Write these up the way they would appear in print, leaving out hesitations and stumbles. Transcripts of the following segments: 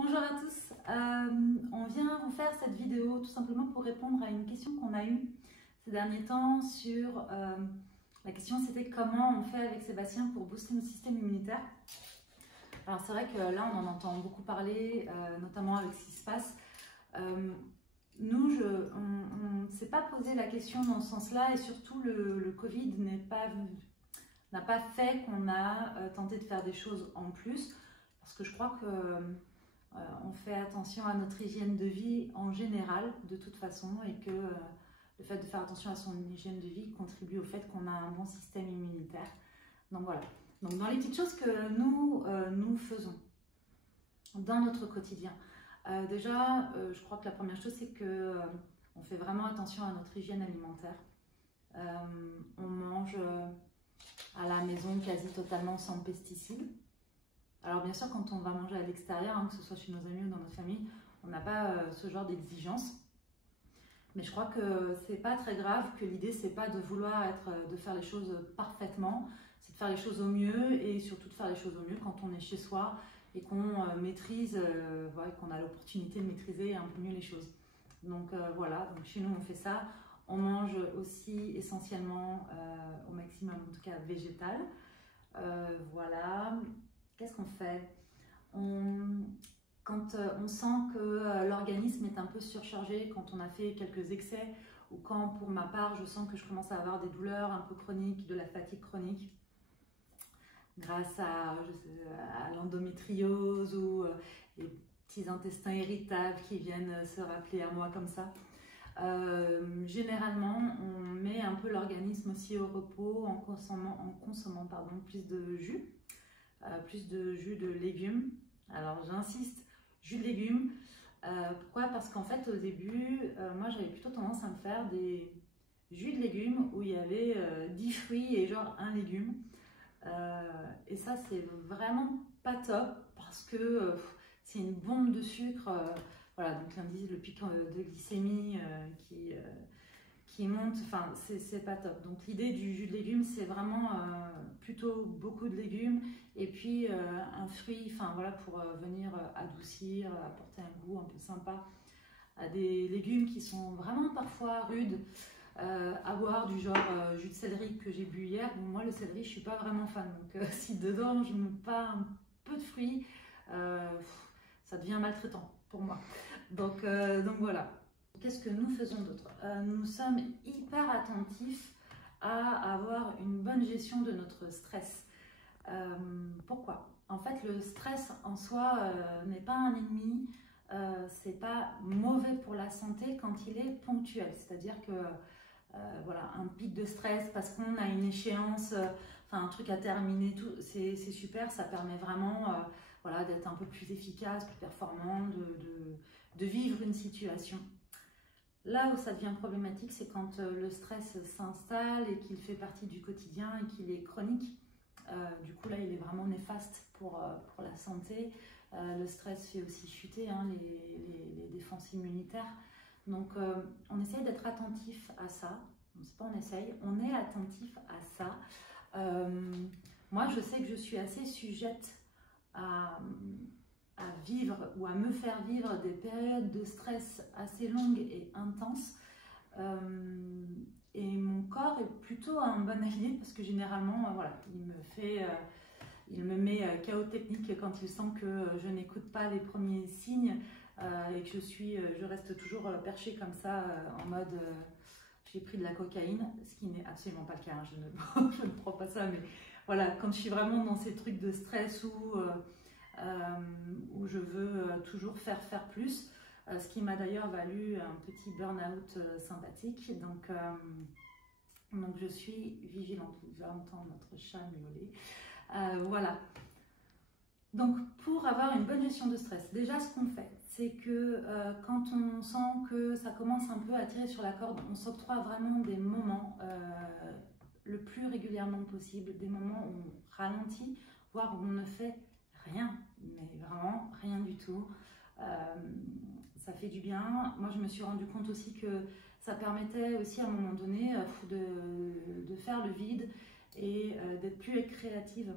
Bonjour à tous, on vient vous faire cette vidéo tout simplement pour répondre à une question qu'on a eue ces derniers temps sur la question c'était comment on fait avec Sébastien pour booster notre système immunitaire. Alors c'est vrai que là on en entend beaucoup parler, notamment avec ce qui se passe. Nous, on ne s'est pas posé la question dans ce sens-là et surtout le Covid n'a pas fait qu'on a tenté de faire des choses en plus parce que je crois que on fait attention à notre hygiène de vie en général de toute façon et que le fait de faire attention à son hygiène de vie contribue au fait qu'on a un bon système immunitaire. Donc voilà, donc dans les petites choses que nous faisons dans notre quotidien. Déjà, je crois que la première chose c'est que on fait vraiment attention à notre hygiène alimentaire. On mange à la maison quasi totalement sans pesticides. Alors bien sûr, quand on va manger à l'extérieur, que ce soit chez nos amis ou dans notre famille, on n'a pas ce genre d'exigence. Mais je crois que c'est pas très grave, que l'idée c'est pas de vouloir de faire les choses parfaitement, c'est de faire les choses au mieux et surtout de faire les choses au mieux quand on est chez soi et qu'on maîtrise, voilà, qu'on a l'opportunité de maîtriser un peu mieux les choses. Donc voilà, donc chez nous on fait ça. On mange aussi essentiellement au maximum, en tout cas végétal. Voilà. Qu'est-ce qu'on fait? Quand on sent que l'organisme est un peu surchargé, quand on a fait quelques excès, ou quand pour ma part je sens que je commence à avoir des douleurs un peu chroniques, de la fatigue chronique, grâce à l'endométriose ou les petits intestins irritables qui viennent se rappeler à moi comme ça. Généralement, on met un peu l'organisme aussi au repos en consommant plus de jus. Plus de jus de légumes. Alors j'insiste, jus de légumes. Pourquoi? Parce qu'en fait au début, moi j'avais plutôt tendance à me faire des jus de légumes où il y avait 10 fruits et genre un légume. Et ça c'est vraiment pas top parce que c'est une bombe de sucre. Voilà, donc l'indice, le pic de glycémie qui monte, enfin c'est pas top. Donc l'idée du jus de légumes c'est vraiment plutôt beaucoup de légumes et puis un fruit, enfin voilà, pour venir adoucir, apporter un goût un peu sympa à des légumes qui sont vraiment parfois rudes à boire, du genre jus de céleri que j'ai bu hier. Bon, moi le céleri je suis pas vraiment fan, donc si dedans je mets pas un peu de fruits, ça devient maltraitant pour moi. Donc voilà. Qu'est-ce que nous faisons d'autre? Nous sommes hyper attentifs à avoir une bonne gestion de notre stress. Pourquoi? En fait, le stress en soi n'est pas un ennemi, c'est pas mauvais pour la santé quand il est ponctuel. C'est-à-dire que voilà, un pic de stress parce qu'on a une échéance, enfin un truc à terminer, c'est super, ça permet vraiment voilà, d'être un peu plus efficace, plus performant, de vivre une situation. Là où ça devient problématique, c'est quand le stress s'installe et qu'il fait partie du quotidien et qu'il est chronique. Du coup, là, il est vraiment néfaste pour la santé. Le stress fait aussi chuter les défenses immunitaires. Donc, on essaye d'être attentif à ça. C'est pas on essaye, on est attentif à ça. Moi, je sais que je suis assez sujette à vivre ou à me faire vivre des périodes de stress assez longues et intenses. Et mon corps est plutôt un bon allié parce que généralement, voilà, il me met chaos technique quand il sent que je n'écoute pas les premiers signes et que je reste toujours perchée comme ça en mode j'ai pris de la cocaïne, ce qui n'est absolument pas le cas, hein, je ne prends pas ça, mais voilà, quand je suis vraiment dans ces trucs de stress où je veux toujours faire plus, ce qui m'a d'ailleurs valu un petit burn-out sympathique. Donc je suis vigilante. Vous allez entendre notre chat miauler. Voilà. Donc pour avoir une bonne gestion de stress, déjà ce qu'on fait, c'est que quand on sent que ça commence un peu à tirer sur la corde, on s'octroie vraiment des moments le plus régulièrement possible, des moments où on ralentit, voire où on ne fait rien, mais vraiment rien du tout. Ça fait du bien. Moi, je me suis rendu compte aussi que ça permettait aussi à un moment donné de faire le vide et d'être plus créative.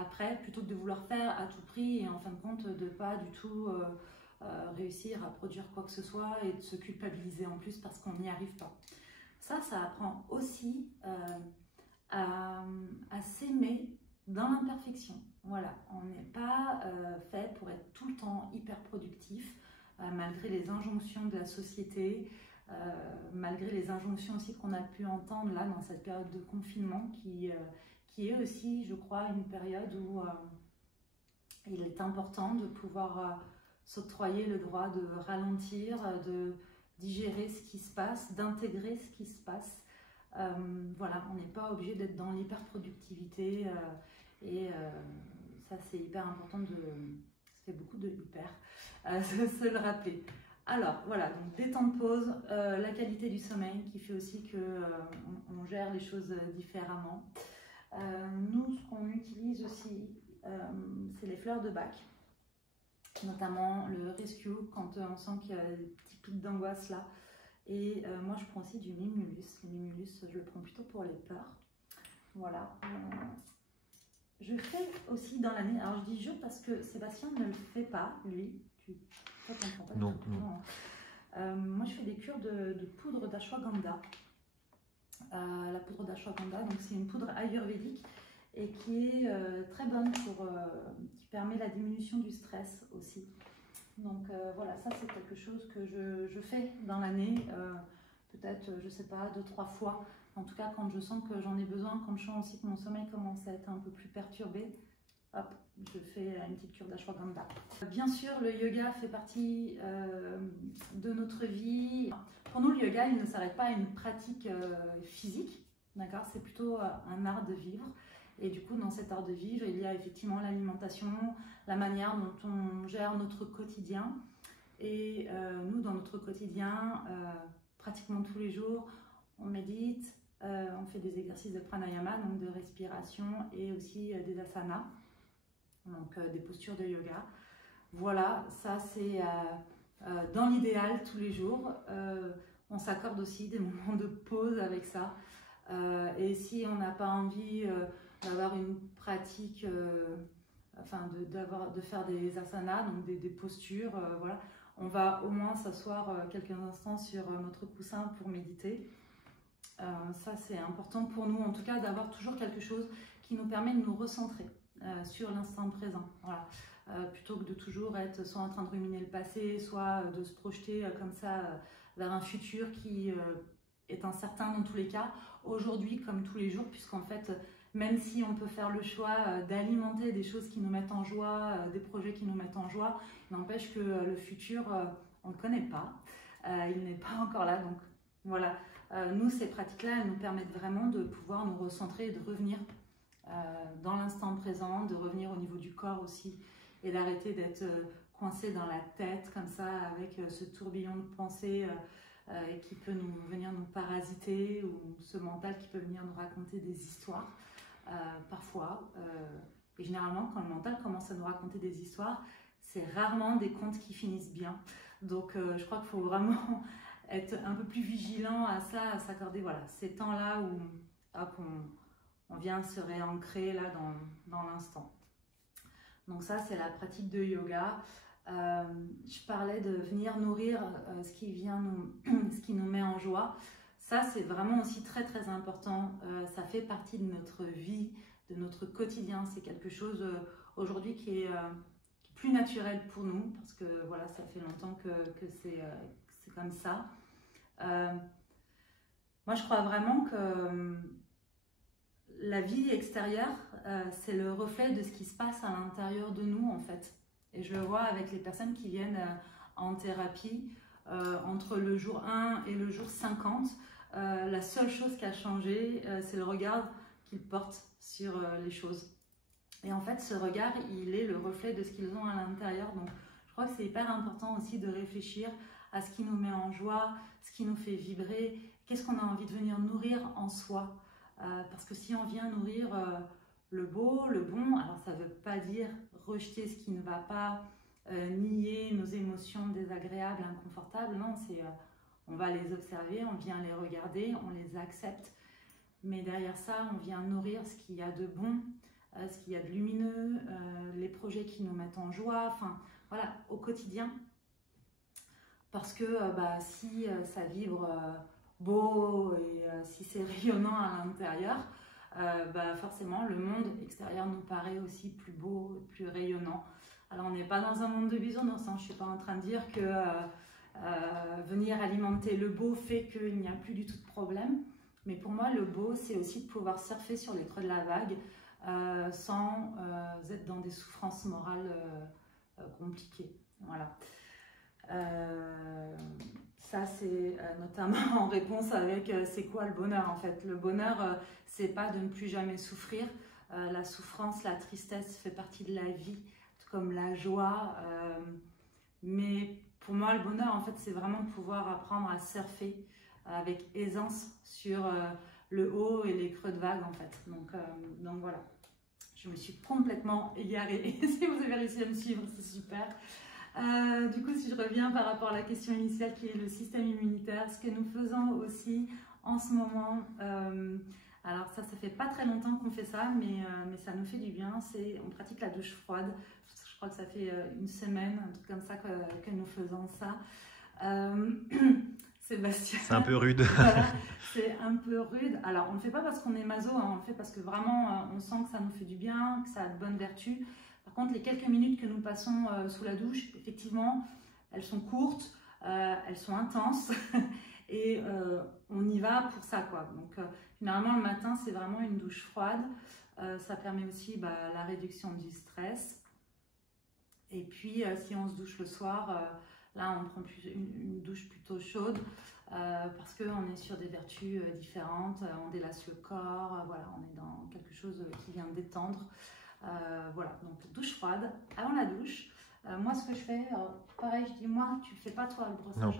après, plutôt que de vouloir faire à tout prix et en fin de compte de pas du tout réussir à produire quoi que ce soit et de se culpabiliser en plus parce qu'on n'y arrive pas. Ça apprend aussi à s'aimer dans l'imperfection. Voilà, on n'est pas fait pour être tout le temps hyper productif, malgré les injonctions de la société, malgré les injonctions aussi qu'on a pu entendre là dans cette période de confinement qui est aussi, je crois, une période où il est important de pouvoir s'octroyer le droit de ralentir, de digérer ce qui se passe, d'intégrer ce qui se passe. Voilà, on n'est pas obligé d'être dans l'hyperproductivité et ça c'est hyper important ça fait beaucoup de hyper, se le rappeler. Alors voilà, donc des temps de pause, la qualité du sommeil qui fait aussi qu'on gère les choses différemment. Nous, ce qu'on utilise aussi, c'est les fleurs de Bach, notamment le rescue quand on sent qu'il y a des petits pics d'angoisse là. Et moi, je prends aussi du mimulus. Le mimulus, je le prends plutôt pour les peurs. Voilà. Je fais aussi dans l'année, alors je dis je parce que Sébastien ne le fait pas, lui. Toi, tu n'en prends pas non, du tout. Non. Moi, je fais des cures de poudre d'ashwagandha. La poudre d'ashwagandha, donc c'est une poudre ayurvédique et qui est très bonne qui permet la diminution du stress aussi. Donc voilà, ça c'est quelque chose que je fais dans l'année, peut-être, je sais pas, 2-3 fois. En tout cas, quand je sens que j'en ai besoin, quand je sens aussi que mon sommeil commence à être un peu plus perturbé, hop, je fais une petite cure d'ashwagandha. Bien sûr, le yoga fait partie de notre vie. Pour nous, le yoga, il ne s'arrête pas à une pratique physique, d'accord? C'est plutôt un art de vivre. Et du coup, dans cet art de vivre, il y a effectivement l'alimentation, la manière dont on gère notre quotidien. Et nous, dans notre quotidien, pratiquement tous les jours, on médite, on fait des exercices de pranayama, donc de respiration, et aussi des asanas, donc des postures de yoga. Voilà, ça c'est dans l'idéal tous les jours. On s'accorde aussi des moments de pause avec ça. Et si on n'a pas envie d'avoir une pratique, enfin de faire des asanas, donc des postures, voilà, on va au moins s'asseoir quelques instants sur notre coussin pour méditer. Ça c'est important pour nous en tout cas d'avoir toujours quelque chose qui nous permet de nous recentrer sur l'instant présent. Voilà. Plutôt que de toujours être soit en train de ruminer le passé, soit de se projeter comme ça vers un futur qui est incertain dans tous les cas, aujourd'hui comme tous les jours, puisqu'en fait, même si on peut faire le choix d'alimenter des choses qui nous mettent en joie, des projets qui nous mettent en joie, n'empêche que le futur, on ne le connaît pas, il n'est pas encore là, donc voilà. Nous, ces pratiques-là, elles nous permettent vraiment de pouvoir nous recentrer et de revenir dans l'instant présent, de revenir au niveau du corps aussi, et d'arrêter d'être coincé dans la tête comme ça avec ce tourbillon de pensées qui peut venir nous parasiter, ou ce mental qui peut venir nous raconter des histoires parfois. Et généralement, quand le mental commence à nous raconter des histoires, c'est rarement des contes qui finissent bien. Donc je crois qu'il faut vraiment être un peu plus vigilant à ça, à s'accorder voilà, ces temps-là où hop, on vient se réancrer là dans l'instant. Donc ça, c'est la pratique de yoga. Je parlais de venir nourrir ce qui nous met en joie. Ça, c'est vraiment aussi très très important. Ça fait partie de notre vie, de notre quotidien. C'est quelque chose aujourd'hui qui est plus naturel pour nous, parce que voilà, ça fait longtemps que c'est comme ça. Moi, je crois vraiment que la vie extérieure, c'est le reflet de ce qui se passe à l'intérieur de nous, en fait. Et je le vois avec les personnes qui viennent en thérapie, entre le jour 1 et le jour 50. La seule chose qui a changé, c'est le regard qu'ils portent sur les choses. Et en fait, ce regard, il est le reflet de ce qu'ils ont à l'intérieur. Donc, je crois que c'est hyper important aussi de réfléchir à ce qui nous met en joie, ce qui nous fait vibrer, qu'est-ce qu'on a envie de venir nourrir en soi. Parce que si on vient nourrir le beau, le bon, alors ça ne veut pas dire rejeter ce qui ne va pas, nier nos émotions désagréables, inconfortables, non, c'est on va les observer, on vient les regarder, on les accepte, mais derrière ça, on vient nourrir ce qu'il y a de bon, ce qu'il y a de lumineux, les projets qui nous mettent en joie, enfin voilà, au quotidien. Parce que si ça vibre beau et si c'est rayonnant à l'intérieur, forcément le monde extérieur nous paraît aussi plus beau, plus rayonnant. Alors on n'est pas dans un monde de bisounours, hein. Je ne suis pas en train de dire que venir alimenter le beau fait qu'il n'y a plus du tout de problème. Mais pour moi le beau c'est aussi de pouvoir surfer sur les creux de la vague sans être dans des souffrances morales compliquées. Voilà. Ça c'est notamment en réponse avec c'est quoi le bonheur en fait. Le bonheur c'est pas de ne plus jamais souffrir. La souffrance, la tristesse fait partie de la vie, tout comme la joie. Mais pour moi le bonheur en fait c'est vraiment de pouvoir apprendre à surfer avec aisance sur le haut et les creux de vague en fait. Donc voilà. Je me suis complètement égarée. Si vous avez réussi à me suivre, c'est super. Du coup, si je reviens par rapport à la question initiale qui est le système immunitaire, ce que nous faisons aussi en ce moment, alors ça fait pas très longtemps qu'on fait ça, mais ça nous fait du bien, c'est on pratique la douche froide. Je crois que ça fait une semaine, un truc comme ça que nous faisons ça. Sébastien. C'est un peu rude. Voilà, c'est un peu rude. Alors, on ne le fait pas parce qu'on est maso, hein, on le fait parce que vraiment, on sent que ça nous fait du bien, que ça a de bonnes vertus. Par contre, les quelques minutes que nous passons sous la douche, effectivement, elles sont courtes, elles sont intenses et on y va pour ça, quoi. Donc, généralement, le matin, c'est vraiment une douche froide. Ça permet aussi la réduction du stress. Et puis, si on se douche le soir, là, on prend une douche plutôt chaude parce qu'on est sur des vertus différentes. On délasse le corps, voilà, on est dans quelque chose qui vient détendre. Voilà, donc douche froide. Avant la douche, moi, ce que je fais, pareil, je dis, moi, tu ne fais pas toi le brossage.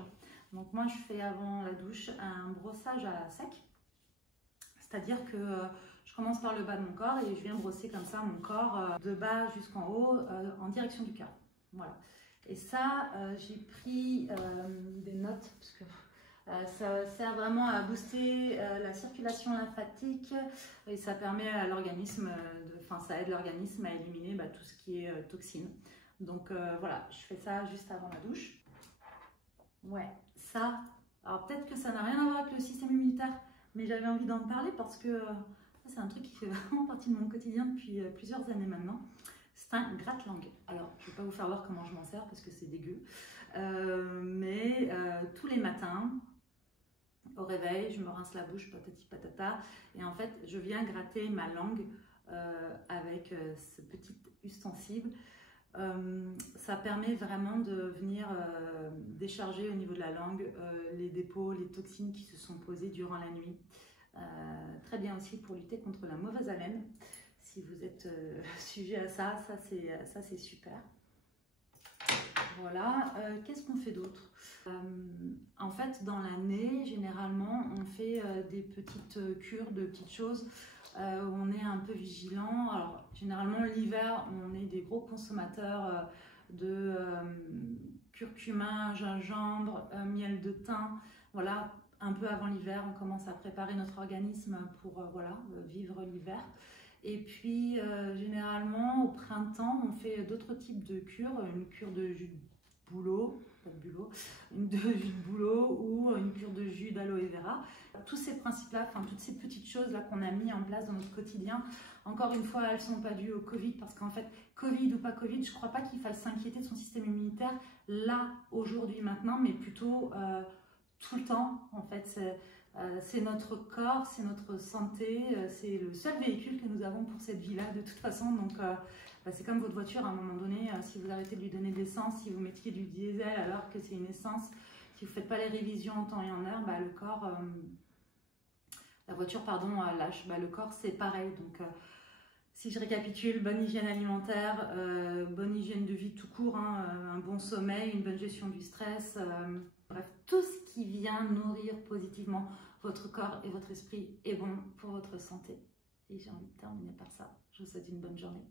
Non. Donc, moi, je fais avant la douche un brossage à sec. C'est-à-dire que je commence par le bas de mon corps et je viens brosser comme ça mon corps de bas jusqu'en haut en direction du cœur. Voilà. Et ça, j'ai pris des notes parce que ça sert vraiment à booster la circulation lymphatique et ça permet à l'organisme, ça aide l'organisme à éliminer tout ce qui est toxines. Donc voilà, je fais ça juste avant la douche. Ouais, ça, alors peut-être que ça n'a rien à voir avec le système immunitaire, mais j'avais envie d'en parler parce que c'est un truc qui fait vraiment partie de mon quotidien depuis plusieurs années maintenant. C'est un gratte-langue. Alors, je ne vais pas vous faire voir comment je m'en sers parce que c'est dégueu. Mais tous les matins, au réveil, je me rince la bouche, patati patata. Et en fait, je viens gratter ma langue avec ce petit ustensile. Ça permet vraiment de venir décharger au niveau de la langue les dépôts, les toxines qui se sont posées durant la nuit. Très bien aussi pour lutter contre la mauvaise haleine. Si vous êtes sujet à ça, ça c'est super. Voilà, qu'est-ce qu'on fait d'autre? En fait, dans l'année, généralement, on fait des petites cures de petites choses où on est un peu vigilant. Alors, généralement, l'hiver, on est des gros consommateurs de curcuma, gingembre, miel de thym. Voilà, un peu avant l'hiver, on commence à préparer notre organisme pour vivre l'hiver. Et puis, généralement, au printemps, on fait d'autres types de cures. Une cure de jus de bouleau, pas de bulot, une de jus de bouleau ou une cure de jus d'aloe vera. Tous ces principes-là, toutes ces petites choses-là qu'on a mis en place dans notre quotidien, encore une fois, elles ne sont pas dues au Covid parce qu'en fait, Covid ou pas Covid, je ne crois pas qu'il faille s'inquiéter de son système immunitaire là, aujourd'hui, maintenant, mais plutôt tout le temps, en fait. C'est notre corps, c'est notre santé, c'est le seul véhicule que nous avons pour cette vie-là de toute façon. Donc c'est comme votre voiture à un moment donné, si vous arrêtez de lui donner de l'essence, si vous mettiez du diesel alors que c'est une essence, si vous ne faites pas les révisions en temps et en heure, le corps, la voiture lâche. Le corps c'est pareil. Donc si je récapitule, bonne hygiène alimentaire, bonne hygiène de vie tout court, un bon sommeil, une bonne gestion du stress, bref, tout ce qui vient nourrir positivement votre corps et votre esprit est bon pour votre santé. Et j'ai envie de terminer par ça. Je vous souhaite une bonne journée.